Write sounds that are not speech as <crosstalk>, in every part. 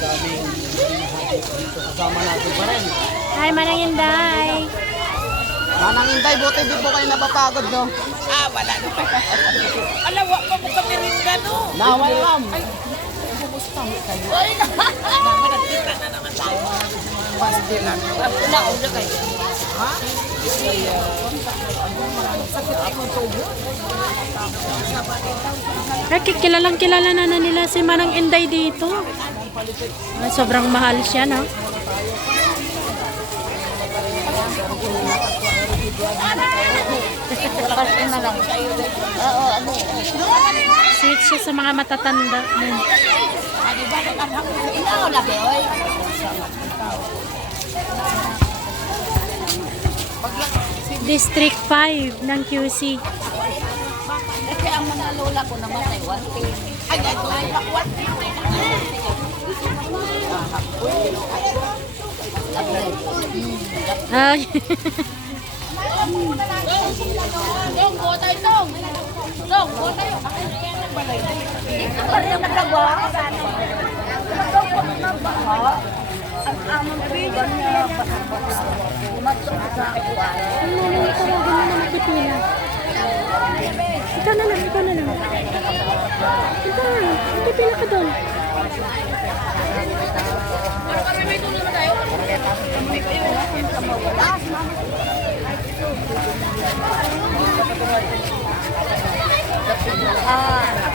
daming dito. Kasama natin pa rin. Hi, Manang Inday. Manang Inday, buti di po kayo napapagod, no? Ah, wala na pa. Alawa pa mo kami rin gano'n. Naway, ma'am. Ay, naman nagkita na naman tayo. Pasti lang. Nauna kayo. Ha? Sakit ako tubo. Ay, kilalang kilala na, na nila si Manang Inday dito. Ah, sobrang mahal siya, no? Ano. Sweet siya sa mga matatanda. Ano? District 5 ng QC. Kasi ang mga lola ko namatay, one thing. Ay, ay, ay, one thing. Ay, Dong, buo tayo, Dong. Buo tayo. Ito pa rin nagagawa ko. Ang among bigan niya, ikaw na lang, ikaw na lang. Ikaw na lang, magpipila ka doon. Ah.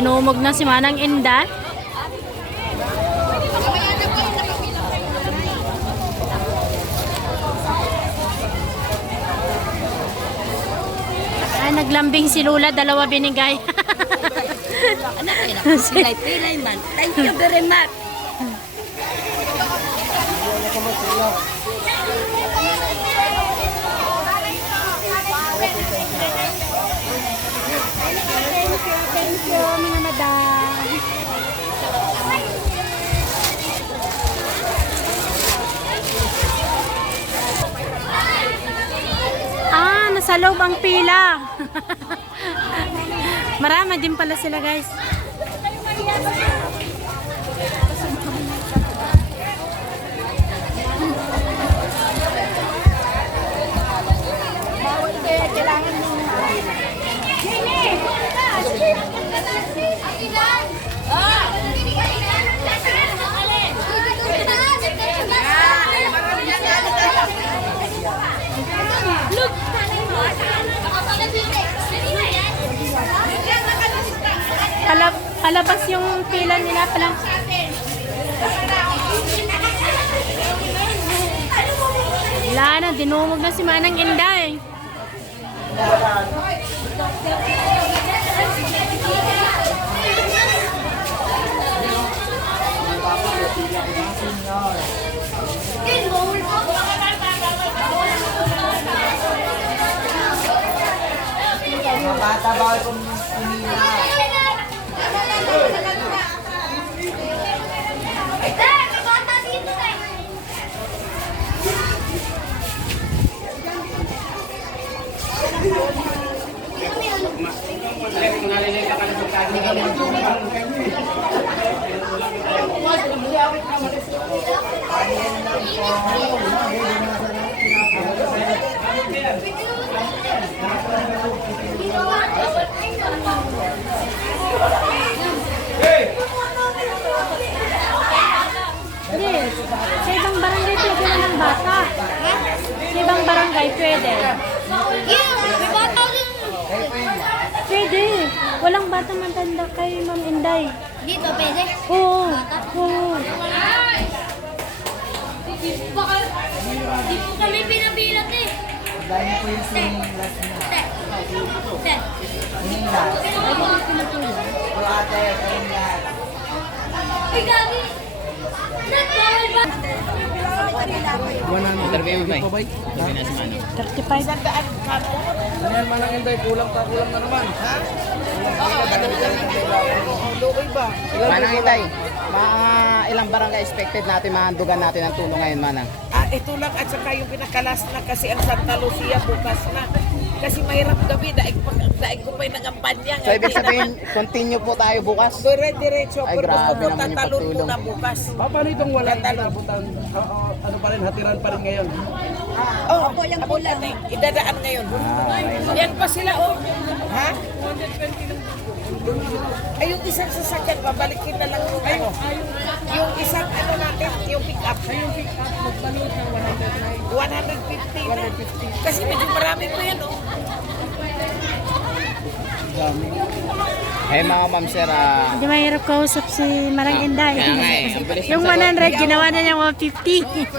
Dinumog na si Manang Inda. Ah, naglambing si Lula, dalawa binigay. <laughs> Anak, pilay-pilay man. Thank you very much. <laughs> Thank you, mga madam. Ah, nasa loob ang pila. <laughs> Marami din pala sila, guys. Palab palabas yung pila nila palang. Wala na, dinumog na si Manang Inday. Mga bata, bawal kong pumila. Hindi. Sa ibang barangay pwede na ng bata. Sa ibang barangay pwede. Pwede. Walang bata matanda kay Ma'am Inday. Dito, pwede? Oo. Oo. Di po kami pinabilat eh. Dahil po yung swimming last na. Te. Te. Swimming last. O ate, swimming last. Ay, gabi. Ba? Interview mo ba? 35. Ayan, manang inday, kulang pa, kulang na naman. Ha? Manang Itay, mga ilang barangay expected natin mahandugan natin ang tulong ngayon, Manang? Ah, ito lang at saka yung pinakalas na kasi ang Santa Lucia bukas na. Kasi mahirap gabi, daig, pa, daig ko pa yung nagampanya. So, ibig sabihin, continue po tayo bukas? Dire-diretso, Ay, pero gusto grabe ko naman yung tatalon pagtulong. muna bukas. Pa, paano itong wala inabutan? Oo, ano pa rin, hatiran pa rin ngayon. Oh, ako yung bulan eh. Idadaan ngayon. Yan pa sila, oh. Ha? Ay, yung isang sasakyan, babalikin na lang yung ano. Yung isang ano natin, yung pick-up. Ay, yung pick-up, magbalot ng 150 na. 150 Kasi medyo marami po yan, oh. Eh mga ma'am sir, ah, Hindi mahirap kausap si Marang Inday. kaya nga eh, ang bilis Yung ng sagot. 100, ginawa na niya 150.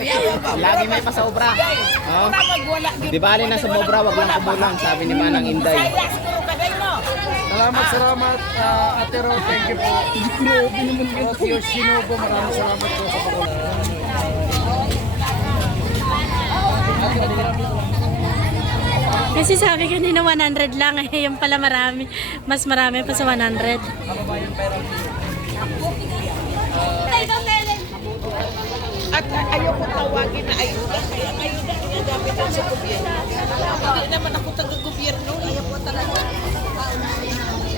Lagi may pasobra. Oh. Di bali na sumobra, wag lang kumulang, sabi ni Manang Inday. Kagay mo. Salamat, salamat, uh, Ate Ro, thank you po. <laughs> Grabe naman yun. Shinobu, maraming salamat po sa pagkulang. Kasi sabi kanina 100 lang, <laughs> eh, yung pala marami. Mas marami pa sa 100. At ayaw ko tawagin na ayuda, kaya ang ayuda ginagamit lang sa gobyerno. Hindi naman ako taga-gobyerno, ayaw ko talaga.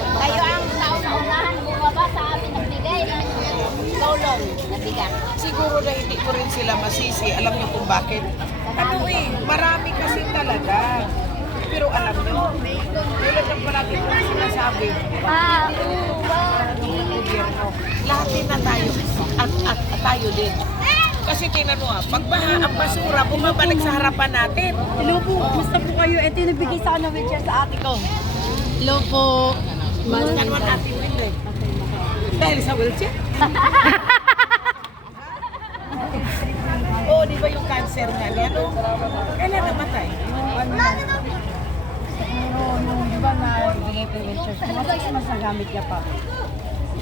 Kayo ang nauna-unahan bumaba sa amin nagbigay ng tulong na bigat. Siguro na hindi ko rin sila masisi. Alam niyo kung bakit? Ano eh, marami kasi talaga. Pero alam niyo, tulad ng palagi ko sinasabi, Ah, gobyerno, lahat din na tayo. At, at, at tayo din. Kasi tinan mo ah, pagbaha ang basura, bumabalik sa harapan natin. Hello po, gusto po kayo. Ito yung nabigay sa akin ng wheelchair sa ate ko. Hello po. Mahal naman ating window eh. Dahil sa wheelchair. <laughs> Oo, di ba yung cancer nga niya, no? Kailan namatay?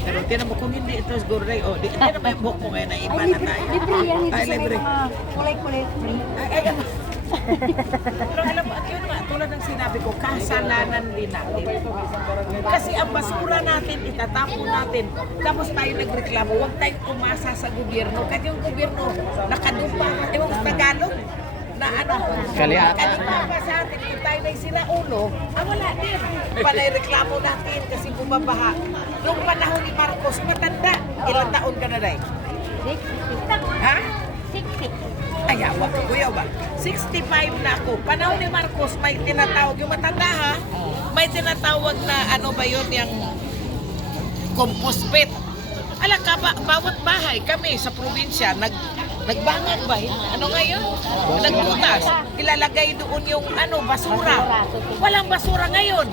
Pero tinan mo kung hindi ito siguro rin, oh, di, di naman yung buhok mo ngayon na iba na tayo. Libre yan, Ay, libre. Kulay-kulay free. Ay, ay, ano. Pero alam mo, at yun nga, tulad ng sinabi ko, kasalanan din natin. Kasi ang basura natin, itatapon natin. Tapos tayo nagreklamo, huwag tayong umasa sa gobyerno. Kasi yung gobyerno, nakadumpa, ewan ko Tagalog, na ano, Kaliata. nakadumpa pa sa atin, kung tayo na sinaulo, ah wala din. Panay reklamo natin kasi bumabaha. Nung panahon ni Marcos, matanda. Ilang taon ka na rin? Ha? 60. Ay, awa ko, kuya ba? 65 na ako. Panahon ni Marcos, may tinatawag, yung matanda ha, may tinatawag na ano ba yun, yung compost pit. Alam ka ba, bawat bahay kami sa probinsya, nag, nagbangag ba? Ano ngayon? Nagbutas. Ilalagay doon yung ano, basura. Walang basura ngayon.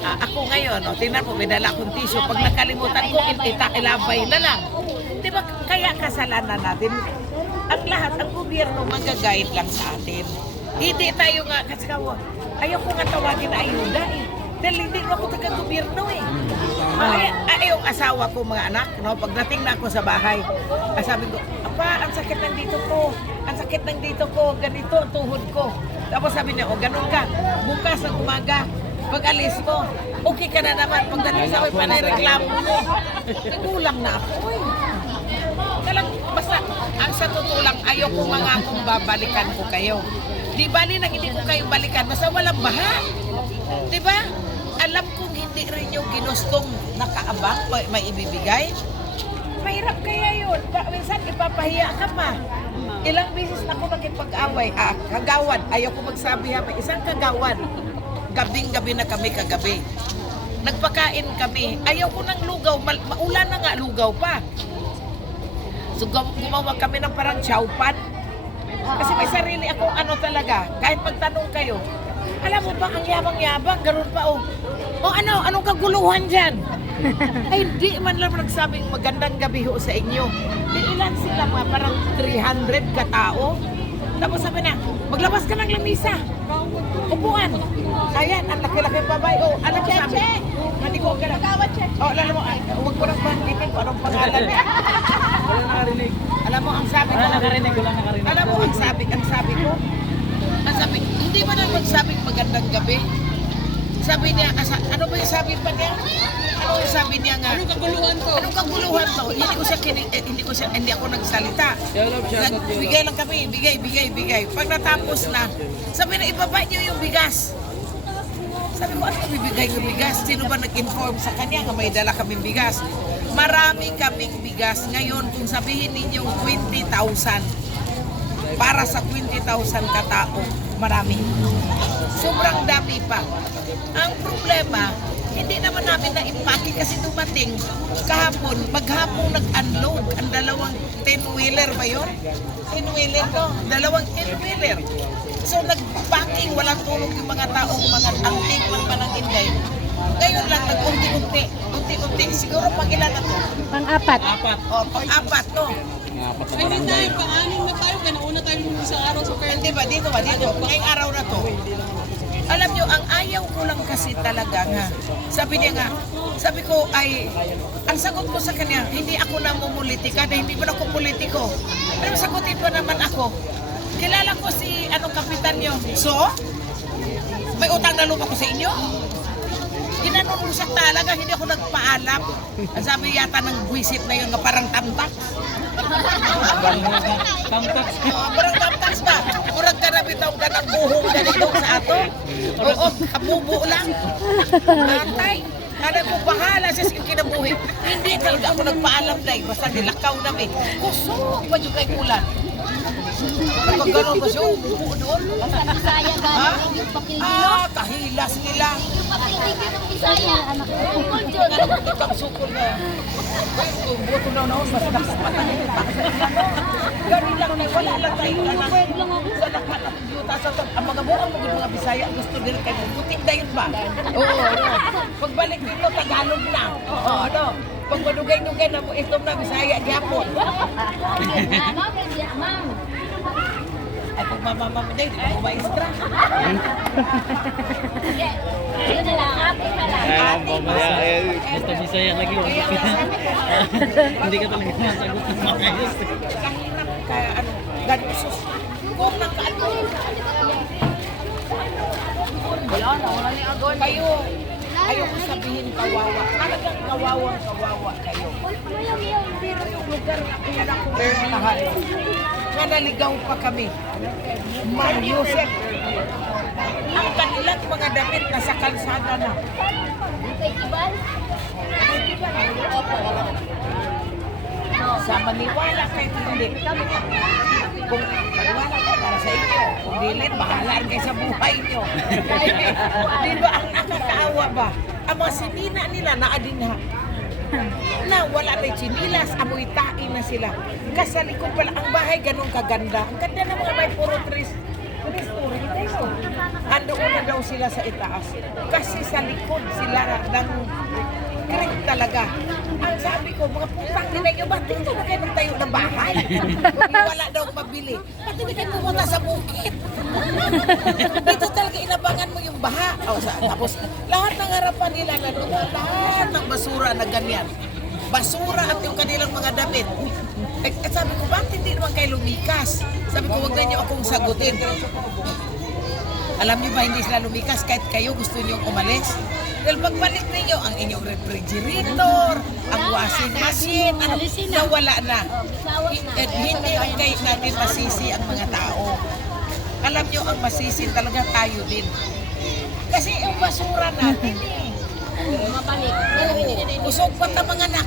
Ah, ako ngayon, oh, tingnan mo, dala akong tissue. Pag nakalimutan ko, ita ilabay na lang. Di ba, kaya kasalanan natin, ang lahat, ang gobyerno mag-guide lang sa atin. Hindi tayo nga, kasi ayaw ko nga tawagin na ayuda eh. Dahil hindi ko ako taga-gobyerno eh. Ay, ay, yung asawa ko, mga anak, no, pagdating na ako sa bahay, ah, sabi ko, apa, ang sakit ng dito ko, ang sakit ng dito ko, ganito ang tuhod ko. Tapos sabi niya, o ganun ka, bukas ng umaga, pag alis mo, okay ka na naman. Pagdating sa akin, panay reklamo mo. Nagulang na ako eh. Talag, basta, ang sa totoo lang, ayaw ko mga kung babalikan ko kayo. Di bali na hindi ko kayo balikan, basta walang baha. Di ba? Alam kong hindi rin yung ginustong nakaabang, may, may ibibigay. Mahirap kaya yun. Minsan ipapahiya ka pa. Ilang beses na ako nakipag-away. Ah, kagawad. Ayaw ko magsabi ha. May isang kagawad. Gabing-gabi na kami kagabi. Nagpakain kami. Ayaw ko ng lugaw. Mal- maulan na nga, lugaw pa. So gum- gumawa kami ng parang chowpan. Kasi may sarili akong ano talaga. Kahit magtanong kayo, alam mo ba, ang yabang-yabang, ganun pa oh. O ano, anong kaguluhan dyan? Ay, hindi man lang nagsabing magandang gabi ho sa inyo. Di ilan sila mga parang 300 katao. Tapos sabi na, maglabas ka ng lamisa. Upuan. Ayan, ang laki-laki babay. Oh, alam ko sabi. Hindi ko ka lang. Oh, alam mo, ay, huwag ko nang banggitin kung anong pangalan niya. nakarinig. Alam mo ang sabi ko? Wala nakarinig, wala nakarinig. Alam mo ang sabi, ang sabi ko? Ang sabi, hindi ba naman sabing magandang gabi? Sabi niya, asa, ano ba yung sabi pa niya? Ano yung sabi niya nga? Anong kaguluhan to? Anong kaguluhan to? Hindi ko siya, kini, eh, hindi ko siya, hindi ako nagsalita. Shout out, shout out, Nag- bigay lang kami, bigay, bigay, bigay. Pag natapos na, sabi na, ibaba niyo yung bigas. Sabi ko, ano bibigay ng bigas? Sino ba nag-inform sa kanya nga may dala kaming bigas? Marami kaming bigas. Ngayon, kung sabihin ninyo 20,000, para sa 20,000 katao, marami. Sobrang dami pa. Ang problema, hindi naman namin na-impake kasi dumating kahapon, maghapon nag-unload ang dalawang 10-wheeler ba yun? 10-wheeler to, dalawang 10-wheeler. So nag-packing, walang tulog yung mga taong mga antik man pa ng Inday. Ngayon lang, nag-unti-unti, unti-unti. Siguro pag ilan na to? Pang-apat. Apat. O, pang-apat to. Apat na barangay. Hindi ba? Dito ba? Dito. Ngayong araw na to. Alam nyo, ang ayaw ko lang kasi talaga nga. Sabi niya nga, sabi ko ay, ang sagot ko sa kanya, hindi ako na mumulitika dahil hindi mo na ako politiko. Pero sagutin pa naman ako. Kilala ko si anong kapitan nyo. So? May utang na loob ako sa inyo? Ginanon mo siya talaga, hindi ako nagpaalam. Ang sabi yata ng buwisit na yun, nga parang tamtak. Tamtak. Oh, Murag taptas ba? Murag ka na bitaw ka ng buhong na dito sa ato? Oo, kabubo lang. Atay, alam ko bahala sa kinabuhi. Hindi talaga ako nagpaalam dahil basta nilakaw namin. Kusog pa yung kay kulan. Pag gano'n ba siya, umupo doon? Sa Bisaya galing yung pakildi, no? Ah, kahilas nila. Yung pakildi ko ng Bisaya. Tungkol dyan. Itang sukol na. Buto na mas nakasapatan nila. Ganun lang na wala lang tayo ka na. Sa lahat ng yuta sa ang mga buong mga mga Bisaya gusto nila kayo. Buting dayon ba? Oo, ano. Pagbalik dito Tagalog na. Oo, ano. Pag madugay-dugay na mo ito na Bisaya gyapon. Ma'am, ma'am. Ay pag mamamamaday, di ba ko maestra? Sige. Yun na lang. Ate na lang. Basta Bisaya lagi. oh. Hindi ka talaga masagot ng maayos. Kahirap ka, ano, ganun sus. Kung nakaano, wala na, wala na agon. Kayo, ayoko sabihin kawawa. Talagang kawawang kawawa kayo. Pero yung lugar na pinakulahan, nga naligaw pa kami. Ma'am Yusef, ang kanilang mga damit nasa kalsada na. Iban? Sa maniwala kay hindi. Kung maniwala ka para sa inyo, kung dilin, bahala rin kayo sa buhay nyo. <laughs> Di ba ang nakakaawa ba? Ang mga sinina nila naadinha. Na wala may chinilas, amoy tae na sila. Kasi sa likod pala, ang bahay ganun kaganda. Ang ganda ng mga may puro tris. Andoon na daw sila sa itaas. Kasi sa likod sila ng Correct talaga. Ang sabi ko, mga putang ina nyo, ba't dito na kayo nagtayo ng bahay? Kung wala daw mabili. Ba't hindi kayo pumunta sa bukid? <laughs> dito talaga inabangan mo yung baha. O, sa, tapos, lahat ng harapan nila lahat ng basura na ganyan. Basura at yung kanilang mga damit. Eh, eh, sabi ko, bakit hindi naman kayo lumikas? Sabi ko, wag na niyo akong sagutin. Alam niyo ba, hindi sila lumikas kahit kayo gusto niyong umalis. Dahil pagbalik ninyo, ang inyong refrigerator, ang washing machine, ano, nawala na. Hi- At hindi kay natin masisi ang mga tao. Alam niyo, ang masisi talaga tayo din. Kasi yung basura natin <laughs> eh. Mabalik. Usog pa ta mga anak.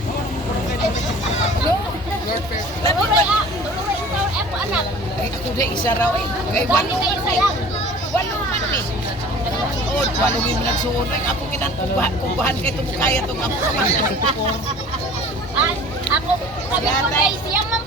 No? Labi ba? Ay, ako na isa raw eh. Ay, Dami walo isa eh. Oo, walo may nagsuon. Ay, ako kinatungkuhan. Kungkuhan kayo tumukaya itong ako. Ah, ako, sabi ko, guys, yung